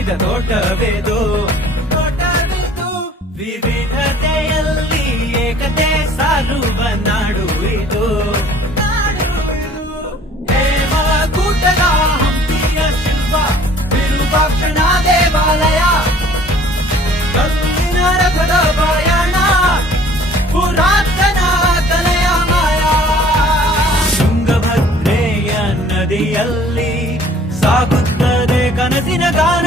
ತುಂಬಿದ ತೋಟವೇದು ವಿವಿಧತೆಯಲ್ಲಿ ಏಕತೆ ಸಾರುವ ನಾಡು ಇದು ಹೇಮಕೂಟದ ಹಂಪಿಯ ಶಿಲ್ಪ ವಿರೂಪಾಕ್ಷನ ದೇವಾಲಯ ಕಲ್ಲಿನ ರಥದ ಪಯಣ ಪುರಾತನ ಕಲೆಯ ಮಾಯ ತುಂಗಭದ್ರೆಯ ನದಿಯಲ್ಲಿ ಸಾಗುತ್ತದೆ ಕನಸಿನ ಗಾನ